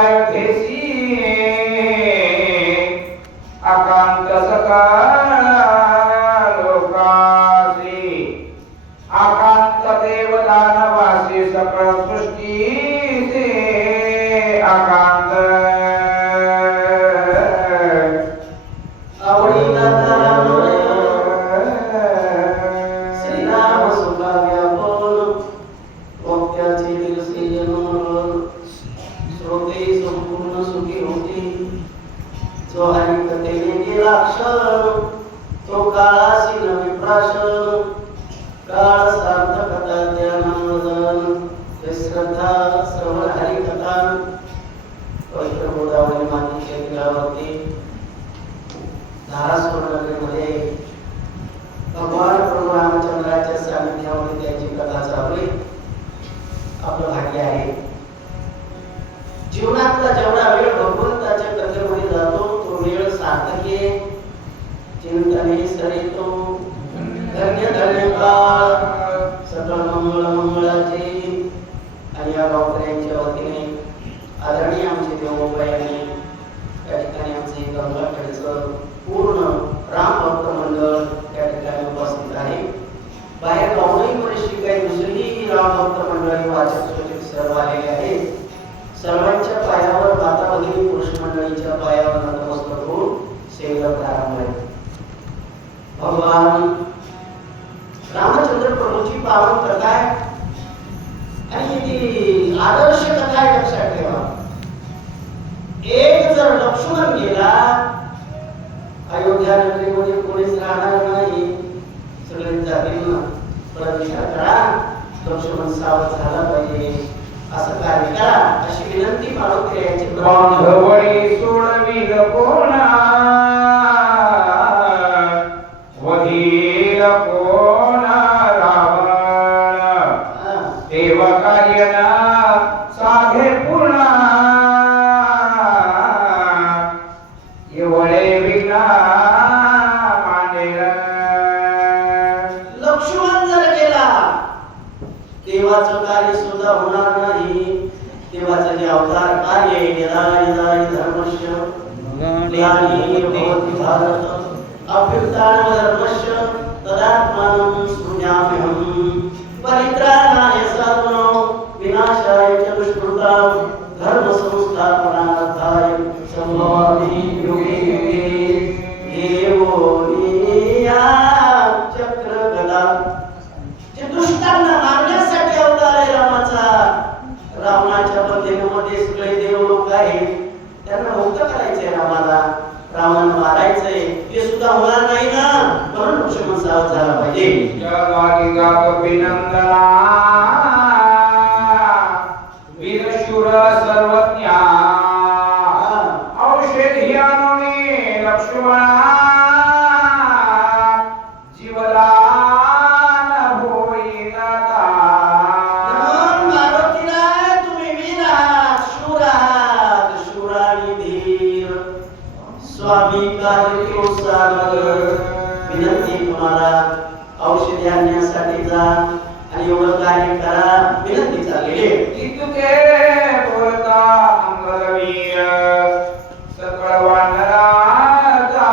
अयोध्येसी अकांत सकाळ लोकासी अकांत देवदानवासी सकळ सृष्टीचे अकांत आवडीला श्रीराम सुखाव्या बोल भक्त्याचे दिवसे जन्मल श्रोते संपूर्ण सुखी होते जो हरिकथेने गेला क्षण तो काळाशी नवी प्राशन काळ सार्थकता ज्ञानामृतन श्रद्धा श्रवण हरिकथा पवित्र गोदावरी मातेच्या तीरावरती धारासुर नगरीमध्ये भगवान प्रभू रामचंद्राच्या सानिध्यामध्ये त्याची कथा चालू आपलं भाग्य आहे. जीवनातला जेवढा वेळ भगवंताच्या कथेमध्ये जातो तो वेळ सार्थकी चिंतने सरितो धन्य धन्य काळ सकळ मंगळ मंगळाचे. आणि या गावकऱ्यांच्या वतीने आदरणीय आमचे देवबाईंनी या ठिकाणी आमचे गंगाखेडचं पूर्ण राम भक्त मंडळ त्या ठिकाणी उपस्थित आहे. बाहेर गावही परिस्थिती काही दुसरीही राम भक्त मंडळी वाचक सूचित सर्व आलेले आहेत. सर्वांच्या पायावर माता भगिनी पुरुष मंडळीच्या पायावर नतमस्तक होऊन सेवेला प्रारंभ आहे. भगवान रामचंद्र प्रभूची पावन कथा आहे आणि ती आदर्श कथा आहे. लक्षात ठेवा, एक जर लक्ष्मण गेला अयोध्या नगरीमध्ये कोणीच राहणार नाही, सगळे जातील ना. पण विचार करा, लक्ष्मण सावध झाला पाहिजे, असं कार्य करा अशी विनंती मारुती यांची. बांधवळी सोडविल कोणा वधील कोणा रावण देव कार्यना साधे पूर्ण एवढे विना मांडेल. लक्ष्मण जर गेला देवाचं कार्य सुद्धा होणार नाही. देवाचं जे अवतार कार्य आहे निराळी धर्मस्य ज्ञानी भवति भारत अभ्युत्थान धर्मस्य तदात्मानं सृजाम्यहं परित्राणाय साधनो विनाशाय च दुष्कृतां धर्म संस्थापनार्थाय संभवामि युगे युगे देवो निया चक्र गदा. जे दुष्टांना मारण्यासाठी अवतार आहे रामाचा. रावणाच्या बंधनामध्ये सगळे देव लोक आहेत, त्यांना मुक्त करायचंय रामाला. रावण मारायचंय हे सुद्धा होणार नाही ना, म्हणून लक्ष्मण सावध झाला पाहिजे. जगागी गाव विनंदना वीरशूर सर्वज्ञा औषधी आणुनी लक्ष्मणा जीवदान होईल आता. मारुतीला तुम्ही वीर आहात, शूर आहात, शूरानी धीर स्वामी कार्य सागर. विनंती तुम्हाला औषधी आणण्यासाठी जा आणि एवढं कार्य करा. विनंती चालली इतके बोलता अंगदवीर सकळ वानराचा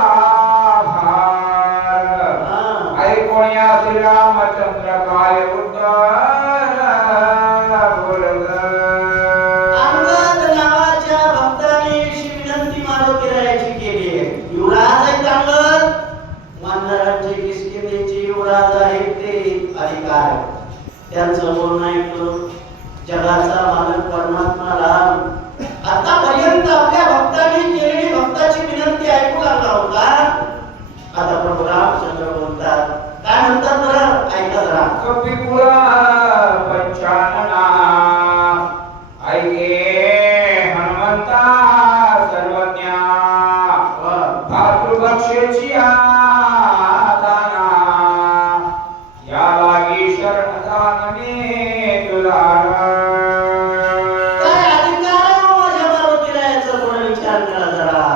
भार ऐकून या श्रीरामचंद्र काय उत्तर बोलत. अंगद नावाच्या भक्ताने अशी विनंती मारुतीरायाची केली आहे. युवराज आहेत अंगद, वानरांचे किसकिंदीचे युवराज आहेत ते अधिकार. त्यांचं बोलणं ऐकलं. जगाचा मालक परमात्मा राम आतापर्यंत आपल्या भक्तांनी केलेली भक्ताची विनंती ऐकू लागला होता. आता प्रभू रामचंद्र बोलतात. काय म्हणतात बरं, ऐका जरा. कपिकुळा पंचानना ऐके हनुमंता सर्वज्ञा भातृभक्षेची दाना या लागी शरणदानने तुला. काय अधिकार आहे माझ्या मारुतीरायाचा? कोण विचार करा जरा.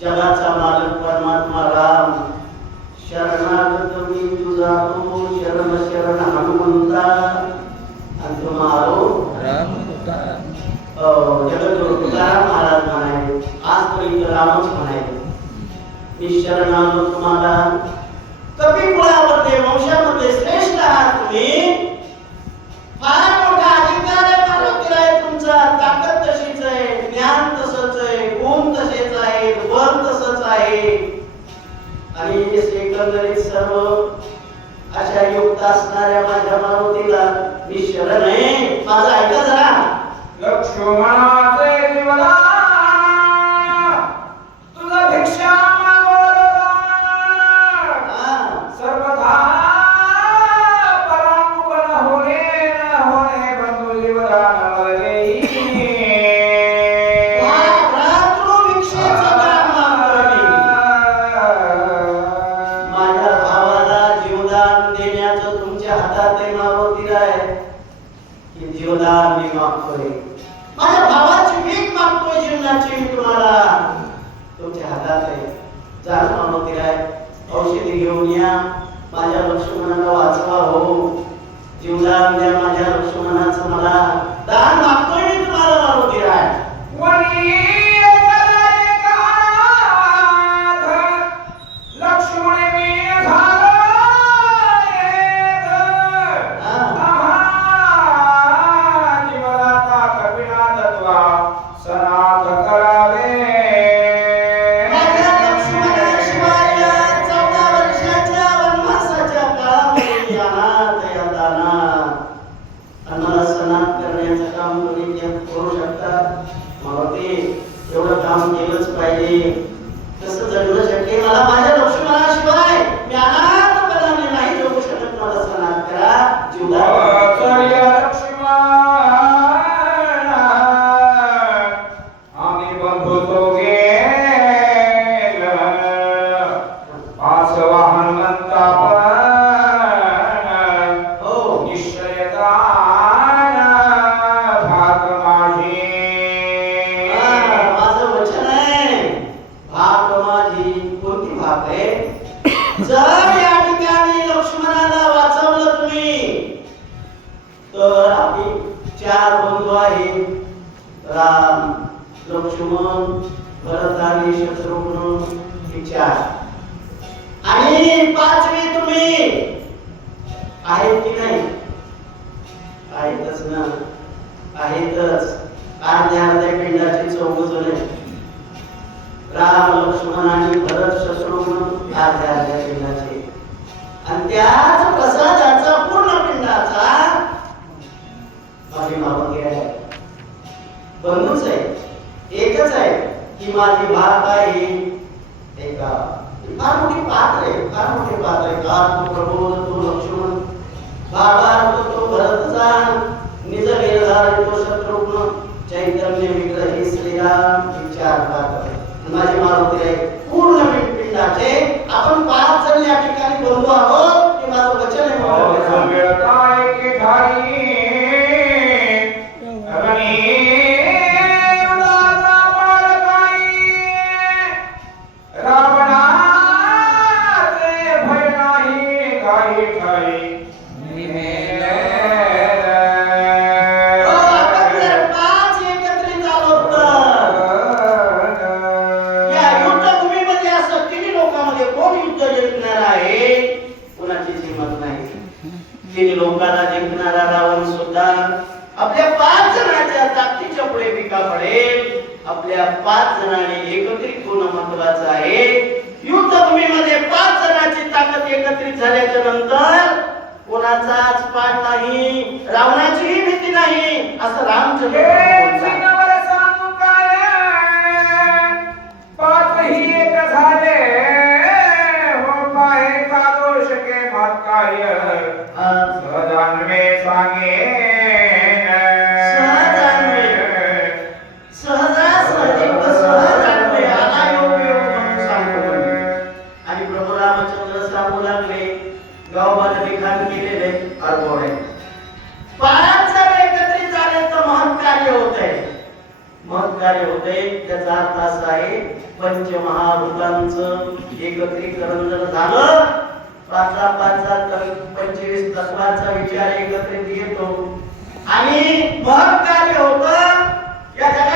जगाचा मालक परमात्मा राम शरणागत मी तुझा तू शरण शरण हनुमंता आणि तुम्हारो जगद्गुरु रामच म्हणायचे. मी शरण आलो तुम्हाला. कपी कुळामध्ये वंशामध्ये श्रेष्ठ आहात तुम्ही. फार मोठा अधिकार आहे मारुतीला आहे तुमचा. ताकद तशीच आहे, ज्ञान तसंच आहे, गुण तसेच आहे, बल तसंच आहे. आणि एकंदरीत सर्व अशा युक्त असणाऱ्या माझ्या मारुतीला मी शरण आहे. माझं ऐका जरा. लक्ष्मणाचे जीवना तुझा भिक्षा सर्वथा परामुख न होणे बंधू जीवदान मलदेई. माझ्या भावाला जीवदान देण्याचं तुमच्या हातात आहे मारुतीला आहे. की जीवदान मी मागतोय. माझ्या भावाची भीक मागतोय जीवनाची मी तुम्हाला. तुमच्या हातात आहे. जा मारुतीला आहे. औषधी घेऊन या. माझ्या लक्ष्मणाला वाचवा हो. जीवदान द्या माझ्या लक्ष्मणाचं. मला दान मागतोय मी तुम्हाला मारुतीला आहे. एवढं काम केलंच पाहिजे. कसं जगणं शक्य मला माझ्या लक्ष्मणाशिवाय मी अनाथपणाने नाही जगू शकत. मला सनात करा जीवदान. आम्ही बंधू दोघे पाच वाहन म्हणता हो निश्चयता भाग माझी. माझं वचन आहे. भाग माझी कोणती भाग आहे? जर या ठिकाणी लक्ष्मणाला वाचवलं तुम्ही तर आपली चार बंधू आहेत. राम, लक्ष्मण, भरत आणि शत्रुघ्न हे चार. आणि पाचवी तुम्ही आहेत की नाही? आहेतच ना. आहेतच. अर्ध्या अर्ध्या पिंडाची चौघजण आहेत. राम, लक्ष्मण आणि भरत शत्रुघ्न अर्ध्या अर्ध्या पिंडाचे. आणि त्याच प्रसादाचा पूर्ण पिंडाचा माझी मारुती आहे. बंधूच आहे. एकच आहे की माझी भाग आहे. एका फार मोठी पात्र आहे. फार मोठी पात्र आहे. का तू प्रभू, तू लक्ष्मण, बाबा तो भरतचा, निज निर्धार तो शत्रुघ्न, चैतन्य विग्रही श्रीराम. विचार पात्र माझी मारुती आहे. पूर्ण पिंडाचे आपण 5 जण या ठिकाणी बंधू आहोत. हे माझं वचन आहे. लोकांना जिंकणारा रावण सुद्धा आपल्या 5 जणांच्या ताकदीच्या पुढे फिका पडेल. आपल्या 5 जणांनी एकत्रित होणं महत्वाचं आहे. युद्धभूमीमध्ये 5 जणांची ताकद एकत्रित झाल्याच्या नंतर कोणाचाच पाठ नाही, रावणाचीही भीती नाही असं रामचंद्र त्याचा अर्थ असा आहे पंचमहाभूतांचं एकत्रीकरण जर झालं, 25 तत्वांचा विचार एकत्रित येतो आणि महत्कार्य होतं. या जगात